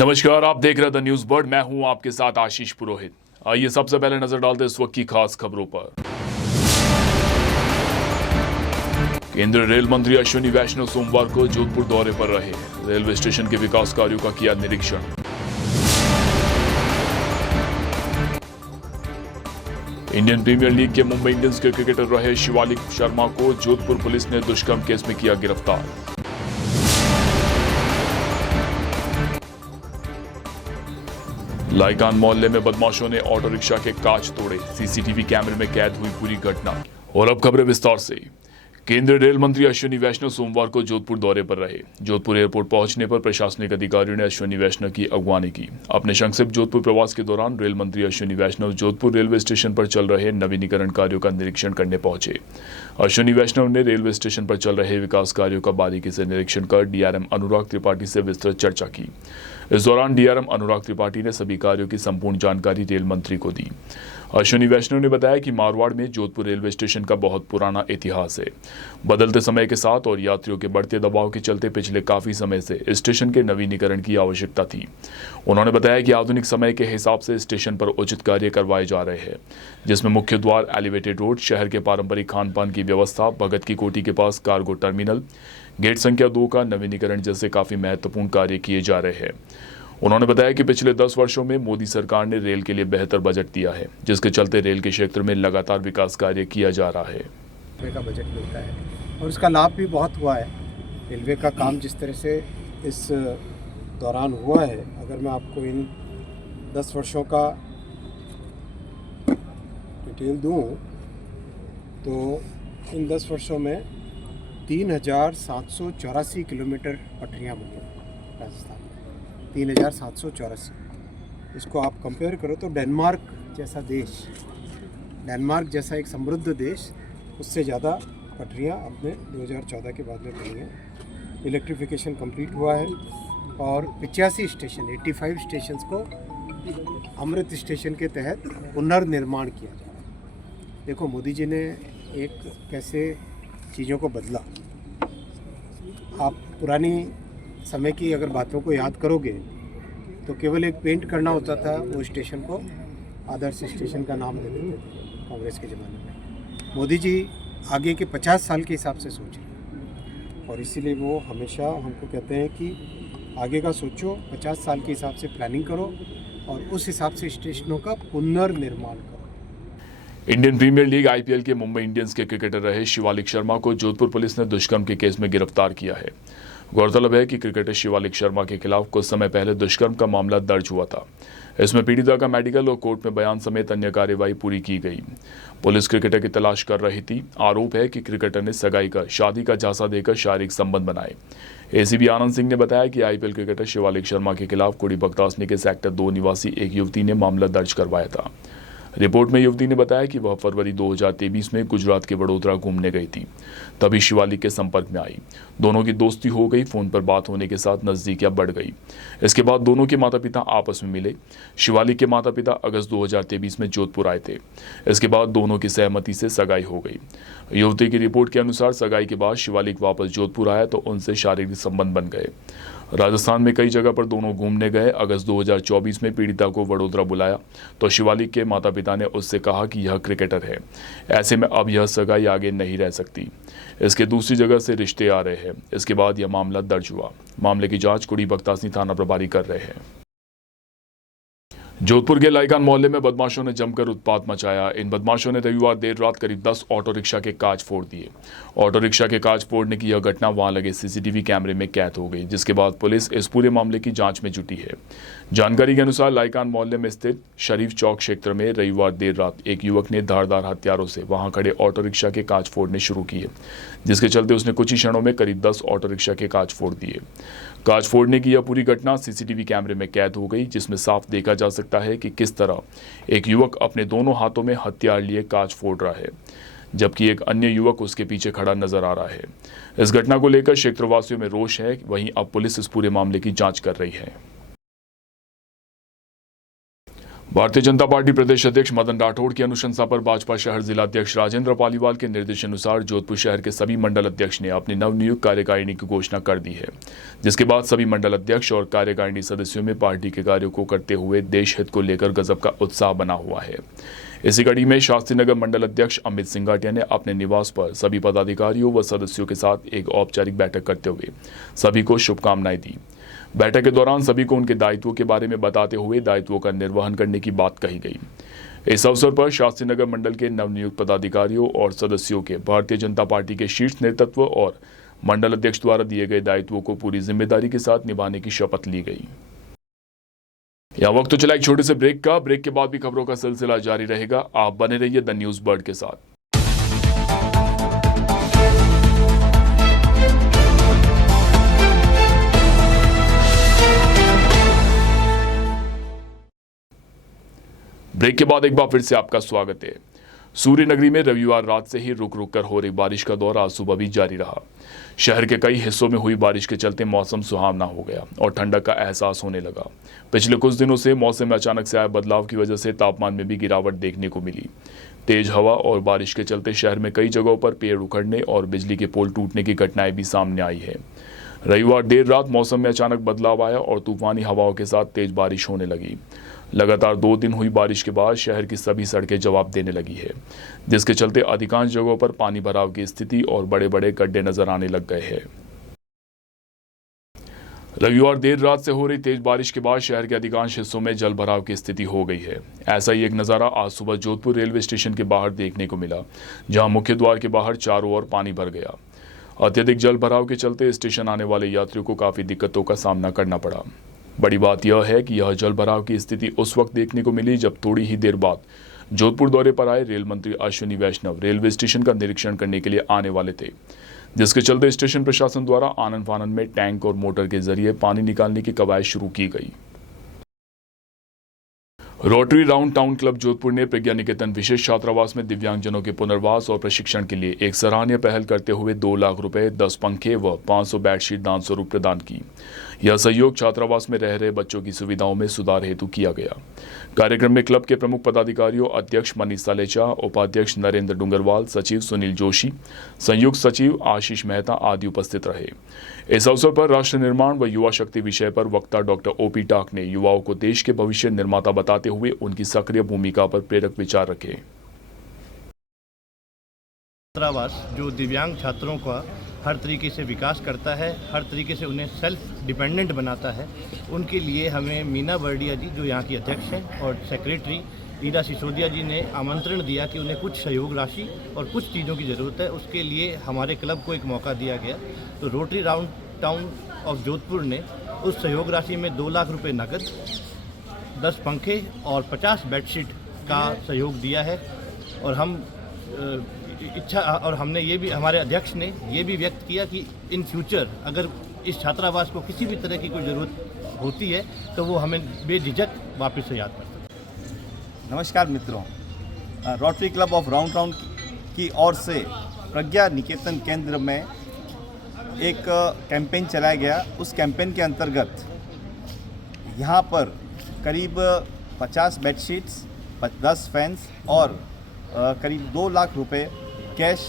नमस्कार, आप देख रहे द न्यूज बर्ड। मैं हूं आपके साथ आशीष पुरोहित। आइए सबसे पहले नजर डालते इस वक्त की खास खबरों पर। केंद्रीय रेल मंत्री अश्विनी वैष्णव सोमवार को जोधपुर दौरे पर रहे। रेलवे स्टेशन के विकास कार्यों का किया निरीक्षण। इंडियन प्रीमियर लीग के मुंबई इंडियंस के क्रिकेटर रहे शिवालिक शर्मा को जोधपुर पुलिस ने दुष्कर्म केस में किया गिरफ्तार। लाइकान मोहल्ले में बदमाशों ने ऑटो रिक्शा के कांच तोड़े। सीसीटीवी कैमरे में कैद हुई पूरी घटना। और अब खबरें विस्तार से। केंद्रीय रेल मंत्री अश्विनी वैष्णव सोमवार को जोधपुर दौरे पर रहे। जोधपुर एयरपोर्ट पहुंचने पर प्रशासनिक अधिकारियों ने अश्विनी वैष्णव की अगवानी की। अपने संक्षिप्त जोधपुर प्रवास के दौरान रेल मंत्री अश्विनी वैष्णव जोधपुर रेलवे स्टेशन पर चल रहे नवीनीकरण कार्यों का निरीक्षण करने पहुंचे। अश्विनी वैष्णव ने रेलवे स्टेशन पर चल रहे विकास कार्यों का बारीकी से निरीक्षण कर डीआरएम अनुराग त्रिपाठी से विस्तृत चर्चा की। इस दौरान डीआरएम अनुराग त्रिपाठी ने सभी कार्यों की संपूर्ण जानकारी रेल मंत्री को दी। अश्विनी वैष्णव ने बताया कि मारवाड़ में जोधपुर रेलवे स्टेशन का बहुत पुराना इतिहास है। बदलते समय के साथ और यात्रियों के बढ़ते दबाव के चलते पिछले काफी समय से स्टेशन के नवीनीकरण की आवश्यकता थी। उन्होंने बताया कि आधुनिक समय के हिसाब से स्टेशन पर उचित कार्य करवाए जा रहे हैं, जिसमें मुख्य द्वार, एलिवेटेड रोड, शहर के पारंपरिक खान पान की व्यवस्था, भगत की कोठी के पास कार्गो टर्मिनल, गेट संख्या 2 का नवीनीकरण जैसे काफी महत्वपूर्ण कार्य किए जा रहे हैं। उन्होंने बताया कि पिछले 10 वर्षों में मोदी सरकार ने रेल के लिए बेहतर बजट दिया है, जिसके चलते रेल के क्षेत्र में लगातार विकास कार्य किया जा रहा है। रेलवे का बजट मिलता है और उसका लाभ भी बहुत हुआ है। रेलवे का काम जिस तरह से इस दौरान हुआ है, अगर मैं आपको इन 10 वर्षों का डिटेल दूं तो इन 10 वर्षों में 3784 किलोमीटर पटरियाँ बनी राजस्थान में। 3784। इसको आप कंपेयर करो तो डेनमार्क जैसा देश, डेनमार्क जैसा एक समृद्ध देश, उससे ज़्यादा पटरियाँ अपने 2014 के बाद में बनी हैं। इलेक्ट्रिफिकेशन कंप्लीट हुआ है और 85 स्टेशन, 85 स्टेशंस को अमृत स्टेशन के तहत पुनर्निर्माण किया जा रहा है। देखो मोदी जी ने एक कैसे चीज़ों को बदला। आप पुरानी समय की अगर बातों को याद करोगे तो केवल एक पेंट करना होता था, वो स्टेशन को आदर्श स्टेशन का नाम दे देते थे कांग्रेस के ज़माने में। मोदी जी आगे के 50 साल के हिसाब से सोच रहे हैं और इसीलिए वो हमेशा हमको कहते हैं कि आगे का सोचो, 50 साल के हिसाब से प्लानिंग करो और उस हिसाब से स्टेशनों का पुनर्निर्माण करो। इंडियन प्रीमियर लीग आईपीएल के मुंबई इंडियंस के क्रिकेटर रहे शिवालिक शर्मा को जोधपुर पुलिस ने दुष्कर्म के केस में गिरफ्तार किया है। गौरतलब है कि क्रिकेटर शिवालिक शर्मा के खिलाफ कुछ समय पहले दुष्कर्म का मामला दर्ज हुआ था। इसमें पीड़िता का मेडिकल और कोर्ट में बयान समेत अन्य कार्यवाही पूरी की गई। पुलिस क्रिकेटर की तलाश कर रही थी। आरोप है कि क्रिकेटर ने सगाई कर शादी का झांसा देकर शारीरिक संबंध बनाए। एसीपी आनंद सिंह ने बताया कि आईपीएल क्रिकेटर शिवालिक शर्मा के खिलाफ कुड़ी बगतासनी के सेक्टर 2 निवासी एक युवती ने मामला दर्ज करवाया था। रिपोर्ट में युवती ने बताया कि वह फरवरी 2023 में गुजरात के वडोदरा घूमने गई थी, तभी शिवालिक के संपर्क में आई। दोनों की दोस्ती हो गई। फोन पर बात होने के साथ नजदीकियां बढ़ गई। इसके बाद दोनों के माता पिता आपस में मिले। शिवालिक के माता पिता अगस्त 2023 में जोधपुर आए थे। इसके बाद दोनों की सहमति से सगाई हो गई। युवती की रिपोर्ट के अनुसार सगाई के बाद शिवालिक वापस जोधपुर आया तो उनसे शारीरिक संबंध बन गए। राजस्थान में कई जगह पर दोनों घूमने गए। अगस्त 2024 में पीड़िता को वडोदरा बुलाया तो शिवालिक के माता पिता ने उससे कहा कि यह क्रिकेटर है, ऐसे में अब यह सगाई आगे नहीं रह सकती। इसके दूसरी जगह से रिश्ते आ रहे हैं। इसके बाद यह मामला दर्ज हुआ। मामले की जांच कुड़ी बगतासनी थाना प्रभारी कर रहे हैं। जोधपुर के लाइकान मोहल्ले में बदमाशों ने जमकर उत्पात मचाया। इन बदमाशों ने रविवार देर रात करीब 10 ऑटो रिक्शा के कांच फोड़ दिए। ऑटो रिक्शा के कांच फोड़ने की यह घटना वहां लगे सीसीटीवी कैमरे में कैद हो गई, जिसके बाद पुलिस इस पूरे मामले की जांच में जुटी है। जानकारी के अनुसार लाइकान मोहल्ले में स्थित शरीफ चौक क्षेत्र में रविवार देर रात एक युवक ने धारदार हथियारों से वहां खड़े ऑटो रिक्शा के कांच फोड़ने शुरू किए, जिसके चलते उसने कुछ ही क्षणों में करीब 10 ऑटो रिक्शा के कांच फोड़ दिए। कांच फोड़ने की यह पूरी घटना सीसीटीवी कैमरे में कैद हो गई, जिसमें साफ देखा जा सकता है कि किस तरह एक युवक अपने दोनों हाथों में हथियार लिए कांच फोड़ रहा है, जबकि एक अन्य युवक उसके पीछे खड़ा नजर आ रहा है। इस घटना को लेकर क्षेत्रवासियों में रोष है। वहीं अब पुलिस इस पूरे मामले की जांच कर रही है। भारतीय जनता पार्टी प्रदेश अध्यक्ष मदन राठौड़ की अनुशंसा पर भाजपा शहर जिला अध्यक्ष राजेंद्र पालीवाल के निर्देशानुसार जोधपुर शहर के सभी मंडल अध्यक्ष ने अपनी नवनियुक्त कार्यकारिणी की घोषणा कर दी है, जिसके बाद सभी मंडल अध्यक्ष और कार्यकारिणी सदस्यों में पार्टी के कार्यों को करते हुए देश हित को लेकर गजब का उत्साह बना हुआ है। इसी कड़ी में शास्त्री नगर मंडल अध्यक्ष अमित सिंघाटिया ने अपने निवास पर सभी पदाधिकारियों व सदस्यों के साथ एक औपचारिक बैठक करते हुए सभी को शुभकामनाएं दी। बैठक के दौरान सभी को उनके दायित्वों के बारे में बताते हुए दायित्वों का निर्वहन करने की बात कही गई। इस अवसर पर शास्त्री नगर मंडल के नवनियुक्त पदाधिकारियों और सदस्यों के भारतीय जनता पार्टी के शीर्ष नेतृत्व और मंडल अध्यक्ष द्वारा दिए गए दायित्वों को पूरी जिम्मेदारी के साथ निभाने की शपथ ली गई। यह वक्त तो चला एक छोटे से ब्रेक का। ब्रेक के बाद भी खबरों का सिलसिला जारी रहेगा। आप बने रहिए द न्यूज बर्ड के साथ। ब्रेक के बाद एक बार फिर से आपका स्वागत है। सूर्य नगरी में रविवार रात से ही रुक रुक कर हो रही बारिश का दौर आज सुबह भी जारी रहा। शहर के कई हिस्सों में हुई बारिश के चलते मौसम सुहावना हो गया और ठंडक का एहसास होने लगा। पिछले कुछ दिनों से मौसम में अचानक से आए बदलाव की वजह से तापमान में भी गिरावट देखने को मिली। तेज हवा और बारिश के चलते शहर में कई जगहों पर पेड़ उखड़ने और बिजली के पोल टूटने की घटनाएं भी सामने आई है। रविवार देर रात मौसम में अचानक बदलाव आया और तूफानी हवाओं के साथ तेज बारिश होने लगी। लगातार 2 दिन हुई बारिश के बाद शहर की सभी सड़कें जवाब देने लगी है, जिसके चलते अधिकांश जगहों पर पानी भराव की स्थिति और बड़े बड़े गड्ढे नजर आने लग गए हैं। रविवार देर रात से हो रही तेज बारिश के बाद शहर के अधिकांश हिस्सों में जल भराव की स्थिति हो गई है। ऐसा ही एक नजारा आज सुबह जोधपुर रेलवे स्टेशन के बाहर देखने को मिला, जहां मुख्य द्वार के बाहर चारों ओर पानी भर गया। अत्यधिक जल भराव के चलते स्टेशन आने वाले यात्रियों को काफी दिक्कतों का सामना करना पड़ा। बड़ी बात यह है कि यह जल भराव की स्थिति उस वक्त देखने को मिली जब थोड़ी ही देर बाद जोधपुर दौरे पर आए रेल मंत्री अश्विनी वैष्णव रेलवे स्टेशन का निरीक्षण करने के लिए आने वाले थे, जिसके चलते स्टेशन प्रशासन द्वारा आनन फानन में टैंक और मोटर के जरिए पानी निकालने की कवायद शुरू की गई। Rotary round town club Jodhpur ने प्रज्ञा निकेतन विशेष छात्रावास में दिव्यांगजनों के पुनर्वास और प्रशिक्षण के लिए एक सराहनीय पहल करते हुए 2 लाख रुपए, 10 पंखे व 500 बेडशीट दान स्वरूप प्रदान की। यह सहयोग छात्रावास में रह रहे बच्चों की सुविधाओं में सुधार हेतु किया गया। कार्यक्रम में क्लब के प्रमुख पदाधिकारियों अध्यक्ष मनीष सालेचा, उपाध्यक्ष नरेंद्र डूंगरवाल, सचिव सुनील जोशी, संयुक्त सचिव आशीष मेहता आदि उपस्थित रहे। इस अवसर पर राष्ट्र निर्माण व युवा शक्ति विषय पर वक्ता डॉक्टर ओपी टाक ने युवाओं को देश के भविष्य निर्माता बताते हुए उनकी सक्रिय भूमिका पर प्रेरक विचार रखे। छात्रावास जो दिव्यांग छात्रों का हर तरीके से विकास करता है, हर तरीके से उन्हें सेल्फ डिपेंडेंट बनाता है, उनके लिए हमें मीना बर्डिया जी जो यहाँ की अध्यक्ष हैं और सेक्रेटरी ईरा सिसोदिया जी ने आमंत्रण दिया कि उन्हें कुछ सहयोग राशि और कुछ चीज़ों की ज़रूरत है। उसके लिए हमारे क्लब को एक मौका दिया गया, तो rotary round town of Jodhpur ने उस सहयोग राशि में 2 लाख रुपये नकद, 10 पंखे और 50 बेडशीट का सहयोग दिया है। और हम इच्छा और हमने ये भी, हमारे अध्यक्ष ने ये भी व्यक्त किया कि इन फ्यूचर अगर इस छात्रावास को किसी भी तरह की कोई ज़रूरत होती है तो वो हमें बेझिझक वापस से याद कर सकते। नमस्कार मित्रों, rotary club of round town की ओर से प्रज्ञा निकेतन केंद्र में एक कैंपेन चलाया गया। उस कैंपेन के अंतर्गत यहाँ पर करीब 50 बेडशीट्स, 10 फैंस और करीब 2 लाख रुपए कैश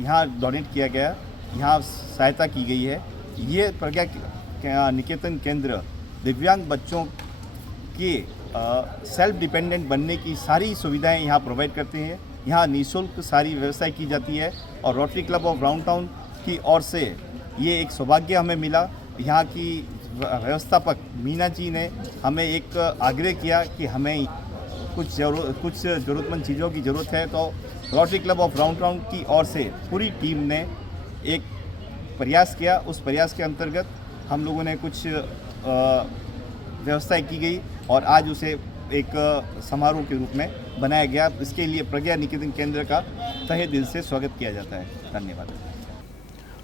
यहाँ डोनेट किया गया, यहाँ सहायता की गई है। ये प्रज्ञा निकेतन केंद्र दिव्यांग बच्चों के सेल्फ डिपेंडेंट बनने की सारी सुविधाएं यहाँ प्रोवाइड करते हैं। यहाँ निःशुल्क सारी व्यवस्था की जाती है और rotary club of round town की ओर से ये एक सौभाग्य हमें मिला। यहाँ की व्यवस्थापक मीना जी ने हमें एक आग्रह किया कि हमें कुछ ज़रूरतमंद चीज़ों की ज़रूरत है, तो rotary club of round town की ओर से पूरी टीम ने एक प्रयास किया। उस प्रयास के अंतर्गत हम लोगों ने कुछ व्यवस्थाएं की गई और आज उसे एक समारोह के रूप में बनाया गया। इसके लिए प्रज्ञा निकेतन केंद्र का तहे दिल से स्वागत किया जाता है। धन्यवाद।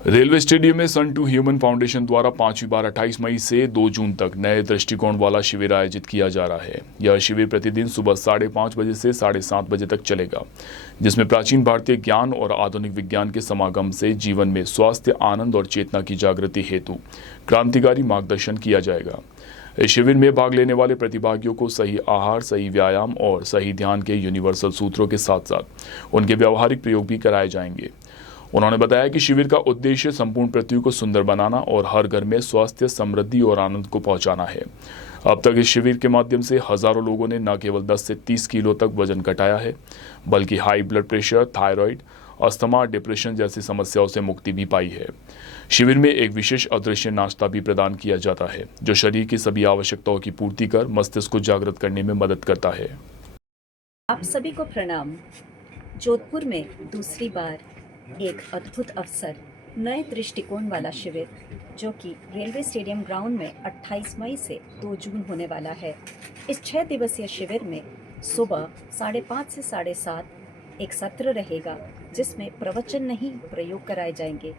रेलवे स्टेडियम में सन टू ह्यूमन फाउंडेशन द्वारा 5वीं बार 28 मई से 2 जून तक नए दृष्टिकोण वाला शिविर आयोजित किया जा रहा है। यह शिविर प्रतिदिन सुबह 5:30 बजे से 7:30 बजे तक चलेगा, जिसमें प्राचीन भारतीय ज्ञान और आधुनिक विज्ञान के समागम से जीवन में स्वास्थ्य, आनंद और चेतना की जागृति हेतु क्रांतिकारी मार्गदर्शन किया जाएगा। इस शिविर में भाग लेने वाले प्रतिभागियों को सही आहार, सही व्यायाम और सही ध्यान के यूनिवर्सल सूत्रों के साथ साथ उनके व्यावहारिक प्रयोग भी कराए जाएंगे। उन्होंने बताया कि शिविर का उद्देश्य संपूर्ण पृथ्वी को सुंदर बनाना और हर घर में स्वास्थ्य, समृद्धि और आनंद को पहुंचाना है। अब तक इस शिविर के माध्यम से हजारों लोगों ने न केवल 10 से 30 किलो तक वजन घटाया है, बल्कि high blood pressure, thyroid, asthma, depression जैसी समस्याओं से मुक्ति भी पाई है। शिविर में एक विशेष अदृश्य नाश्ता भी प्रदान किया जाता है, जो शरीर की सभी आवश्यकताओं की पूर्ति कर मस्तिष्क को जागृत करने में मदद करता है। आप सभी को प्रणाम। जोधपुर में दूसरी बार एक अद्भुत अवसर, नए दृष्टिकोण वाला शिविर जो कि रेलवे स्टेडियम ग्राउंड में 28 मई से 2 जून होने वाला है। इस 6 दिवसीय शिविर में सुबह 5:30 से 7:30 एक सत्र रहेगा, जिसमें प्रवचन नहीं प्रयोग कराए जाएंगे,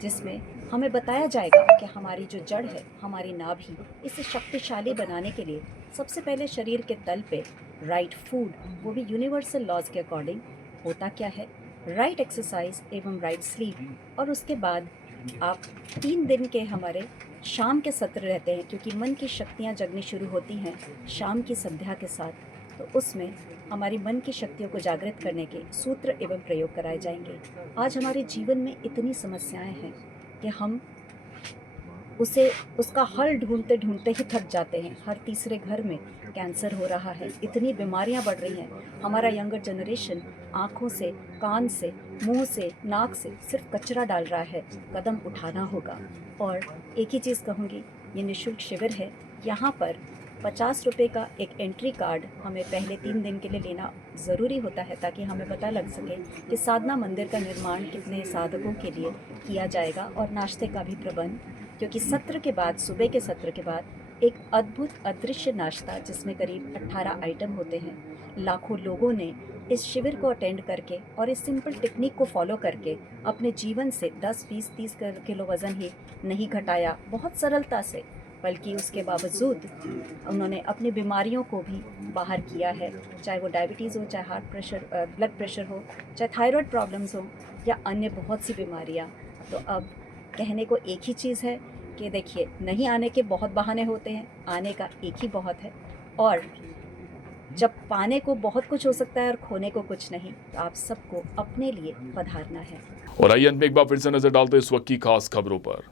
जिसमें हमें बताया जाएगा कि हमारी जो जड़ है, हमारी नाभि, इसे शक्तिशाली बनाने के लिए सबसे पहले शरीर के तल पे राइट फूड, वो भी यूनिवर्सल लॉज के अकॉर्डिंग होता क्या है, राइट एक्सरसाइज एवं राइट स्लीप, और उसके बाद आप 3 दिन के हमारे शाम के सत्र रहते हैं, क्योंकि मन की शक्तियाँ जगनी शुरू होती हैं शाम की संध्या के साथ। तो उसमें हमारी मन की शक्तियों को जागृत करने के सूत्र एवं प्रयोग कराए जाएंगे। आज हमारे जीवन में इतनी समस्याएं हैं कि हम उसका हल ढूंढते ढूंढते ही थक जाते हैं। हर तीसरे घर में कैंसर हो रहा है, इतनी बीमारियां बढ़ रही हैं। हमारा यंगर जनरेशन आँखों से, कान से, मुंह से, नाक से सिर्फ कचरा डाल रहा है। कदम उठाना होगा। और एक ही चीज़ कहूँगी, ये निःशुल्क शिविर है। यहाँ पर 50 रुपये का एक एंट्री कार्ड हमें पहले 3 दिन के लिए लेना ज़रूरी होता है, ताकि हमें पता लग सके कि साधना मंदिर का निर्माण कितने साधकों के लिए किया जाएगा, और नाश्ते का भी प्रबंध, क्योंकि सत्र के बाद, सुबह के सत्र के बाद एक अद्भुत अदृश्य नाश्ता, जिसमें करीब 18 आइटम होते हैं। लाखों लोगों ने इस शिविर को अटेंड करके और इस सिंपल टेक्निक को फॉलो करके अपने जीवन से 10, 20, 30 किलो वज़न ही नहीं घटाया, बहुत सरलता से, बल्कि उसके बावजूद उन्होंने अपनी बीमारियों को भी बाहर किया है, चाहे वो डायबिटीज़ हो, चाहे हार्ट प्रेशर, ब्लड प्रेशर हो, चाहे थायराइड प्रॉब्लम्स हो, या अन्य बहुत सी बीमारियां। तो अब कहने को एक ही चीज़ है कि देखिए, नहीं आने के बहुत बहाने होते हैं, आने का एक ही बहुत है। और जब पाने को बहुत कुछ हो सकता है और खोने को कुछ नहीं, तो आप सबको अपने लिए पधारना है। और आइए अंत में एक बार फिर से नजर डालते इस वक्त की खास खबरों पर।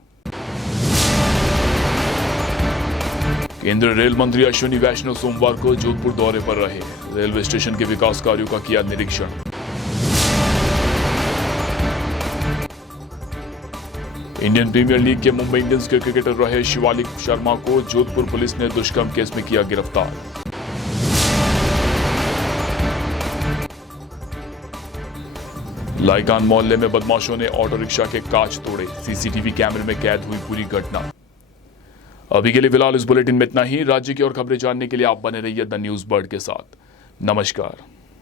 केंद्रीय रेल मंत्री अश्विनी वैष्णव सोमवार को जोधपुर दौरे पर रहे। रेलवे स्टेशन के विकास कार्यों का किया निरीक्षण। इंडियन प्रीमियर लीग के मुंबई इंडियंस के क्रिकेटर रहे शिवालिक शर्मा को जोधपुर पुलिस ने दुष्कर्म केस में किया गिरफ्तार। लाइकान मोहल्ले में बदमाशों ने ऑटो रिक्शा के कांच तोड़े। सीसीटीवी कैमरे में कैद हुई पूरी घटना। अभी के लिए फिलहाल इस बुलेटिन में इतना ही। राज्य की और खबरें जानने के लिए आप बने रहिए द न्यूज बर्ड के साथ। नमस्कार।